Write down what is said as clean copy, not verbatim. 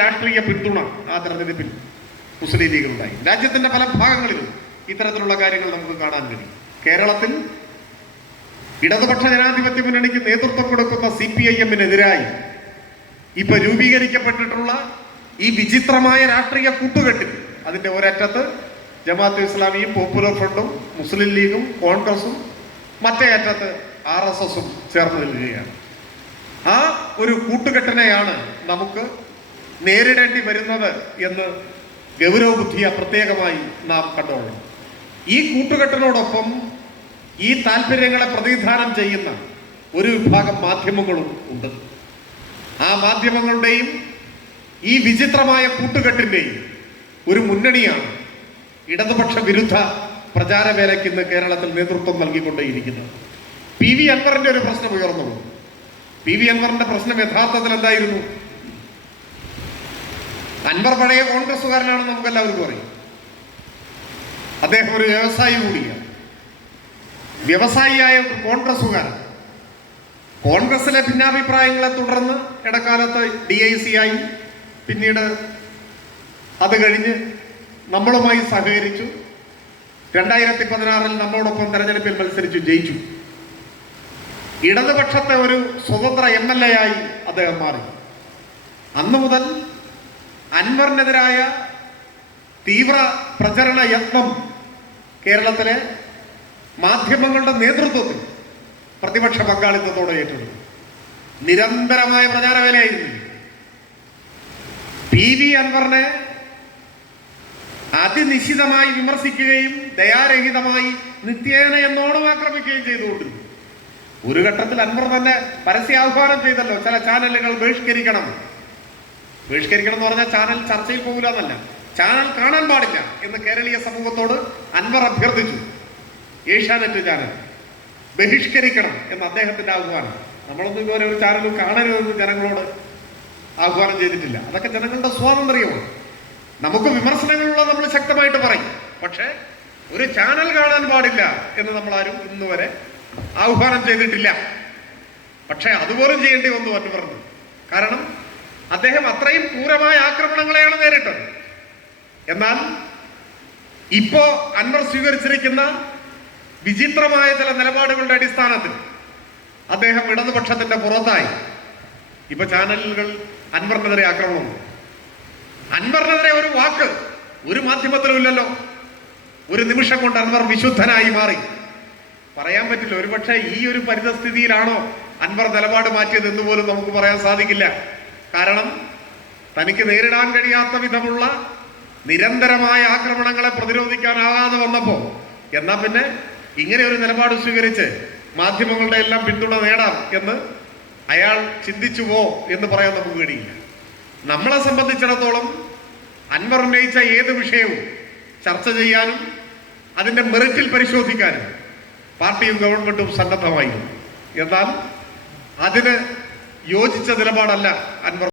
രാഷ്ട്രീയ പിന്തുണ ആ തെരഞ്ഞെടുപ്പിൽ മുസ്ലിം ലീഗിനുണ്ടായി. രാജ്യത്തിന്റെ പല ഭാഗങ്ങളിലും ഇത്തരത്തിലുള്ള കാര്യങ്ങൾ നമുക്ക് കാണാൻ കഴിയും. കേരളത്തിൽ ഇടതുപക്ഷ ജനാധിപത്യ മുന്നണിക്ക് നേതൃത്വം കൊടുക്കുന്ന CPIM-നെതിരായി ഇപ്പൊ രൂപീകരിക്കപ്പെട്ടിട്ടുള്ള ഈ വിചിത്രമായ രാഷ്ട്രീയ കൂട്ടുകെട്ടിൽ അതിന്റെ ഒരറ്റത്ത് ജമാഅത്തെ ഇസ്ലാമിയും പോപ്പുലർ ഫ്രണ്ടും മുസ്ലിം ലീഗും കോൺഗ്രസും മറ്റേ അറ്റത്ത് RSSും ചേർന്ന് നിൽക്കുകയാണ്. ആ ഒരു കൂട്ടുകെട്ടിനെയാണ് നമുക്ക് നേരിടേണ്ടി വരുന്നത് എന്ന് ഗൗരവബുദ്ധിയ പ്രത്യേകമായി നാം കണ്ടോളണം. ഈ കൂട്ടുകെട്ടിനോടൊപ്പം ഈ താല്പര്യങ്ങളെ പ്രതിനിധാനം ചെയ്യുന്ന ഒരു വിഭാഗം മാധ്യമങ്ങളും ഉണ്ട്. ആ മാധ്യമങ്ങളുടെയും ഈ വിചിത്രമായ കൂട്ടുകെട്ടിൻ്റെയും ഒരു മുന്നണിയാണ് ഇടതുപക്ഷ വിരുദ്ധ പ്രചാരവേലയ്ക്ക് ഇന്ന് കേരളത്തിൽ നേതൃത്വം നൽകിക്കൊണ്ടേയിരിക്കുന്നത്. PV അൻവറിന്റെ ഒരു പ്രശ്നം ഉയർന്നു. PV അൻവറിന്റെ പ്രശ്നം യഥാർത്ഥത്തിൽ എന്തായിരുന്നു? അൻവർ പഴയ കോൺഗ്രസ്സുകാരനാണെന്ന് നമുക്ക് എല്ലാവർക്കും അറിയാം. അദ്ദേഹം ഒരു വ്യവസായി കൂടിയാണ്. വ്യവസായിയായ ഒരു കോൺഗ്രസ്സുകാരൻ. കോൺഗ്രസിലെ ഭിന്നാഭിപ്രായങ്ങളെ തുടർന്ന് ഇടക്കാലത്ത് DIC ആയി, പിന്നീട് അത് കഴിഞ്ഞ് നമ്മളുമായി സഹകരിച്ചു. 2016 നമ്മളോടൊപ്പം തെരഞ്ഞെടുപ്പിൽ മത്സരിച്ചു, ജയിച്ചു. ഇടതുപക്ഷത്തെ ഒരു സ്വതന്ത്ര MLA ആയി അദ്ദേഹം മാറി. അന്നു മുതൽ അൻവറിനെതിരായ തീവ്ര പ്രചരണ യത്നം കേരളത്തിലെ മാധ്യമങ്ങളുടെ നേതൃത്വത്തിൽ പ്രതിപക്ഷ പങ്കാളിത്തത്തോടെ ഏറ്റെടുത്തു. നിരന്തരമായ പ്രചാരവേലയായിരുന്നു. PV അൻവറിനെ അതിനിശ്ചിതമായി വിമർശിക്കുകയും ദയാരഹിതമായി നിത്യേന എന്നോണം ആക്രമിക്കുകയും ചെയ്തുകൊണ്ടിരുന്നു. ഒരു ഘട്ടത്തിൽ അൻവർ തന്നെ പരസ്യാഹ്വാനം ചെയ്തല്ലോ, ചില ചാനലുകൾ ബഹിഷ്കരിക്കണം എന്ന് പറഞ്ഞാൽ ചാനൽ ചർച്ചയിൽ പോകില്ല എന്നല്ല, ചാനൽ കാണാൻ പാടില്ല എന്ന് കേരളീയ സമൂഹത്തോട് അൻവർ അഭ്യർത്ഥിച്ചു. ഏഷ്യാനെറ്റ് ചാനൽ ബഹിഷ്കരിക്കണം എന്ന് അദ്ദേഹത്തിന്റെ ആഹ്വാനം. നമ്മളൊന്നും ഇതുവരെ ഒരു ചാനലും കാണരുതെന്ന് ജനങ്ങളോട് ആഹ്വാനം ചെയ്തിട്ടില്ല. അതൊക്കെ ജനങ്ങളുടെ സ്വാതന്ത്ര്യമാണ്. നമുക്ക് വിമർശനങ്ങളുള്ള നമ്മൾ ശക്തമായിട്ട് പറയും. പക്ഷെ ഒരു ചാനൽ കാണാൻ പാടില്ല എന്ന് നമ്മളാരും ഇന്ന് വരെ ആഹ്വാനം ചെയ്തിട്ടില്ല. പക്ഷെ അതുപോലും ചെയ്യേണ്ടി വന്നു അൻവറിന്. കാരണം അദ്ദേഹം അത്രയും ക്രൂരമായ ആക്രമണങ്ങളെയാണ് നേരിട്ടത്. എന്നാൽ ഇപ്പോ അൻവർ സ്വീകരിച്ചിരിക്കുന്ന വിചിത്രമായ ചില നിലപാടുകളുടെ അടിസ്ഥാനത്തിൽ അദ്ദേഹം ഇടതുപക്ഷത്തിന്റെ പുറത്തായി. ഇപ്പൊ ചാനലുകൾ അൻവറിനെതിരെ ആക്രമണമുണ്ട്. അൻവറിനെതിരെ ഒരു വാക്ക് ഒരു മാധ്യമത്തിലും ഇല്ലല്ലോ. ഒരു നിമിഷം കൊണ്ട് അൻവർ വിശുദ്ധനായി മാറി. പറയാൻ പറ്റില്ല. ഒരുപക്ഷെ ഈ ഒരു പരിതസ്ഥിതിയിലാണോ അൻവർ നിലപാട് മാറ്റിയത് എന്ന് പോലും നമുക്ക് പറയാൻ സാധിക്കില്ല. കാരണം തനിക്ക് നേരിടാൻ കഴിയാത്ത വിധമുള്ള നിരന്തരമായ ആക്രമണങ്ങളെ പ്രതിരോധിക്കാനാകാതെ വന്നപ്പോ എന്നാ പിന്നെ ഇങ്ങനെ ഒരു നിലപാട് സ്വീകരിച്ച് മാധ്യമങ്ങളുടെ എല്ലാം പിന്തുണ നേടാം എന്ന് അയാൾ ചിന്തിച്ചുവോ എന്ന് പറയാൻ നമുക്ക് കഴിയില്ല. നമ്മളെ സംബന്ധിച്ചിടത്തോളം അൻവർ ഉന്നയിച്ച ഏത് വിഷയവും ചർച്ച ചെയ്യാനും അതിന്റെ മെറിറ്റിൽ പരിശോധിക്കാനും പാർട്ടിയും ഗവൺമെന്റും സന്നദ്ധമായിരുന്നു. എന്നാൽ അതിന് യോജിച്ച നിലപാടല്ല അൻവർ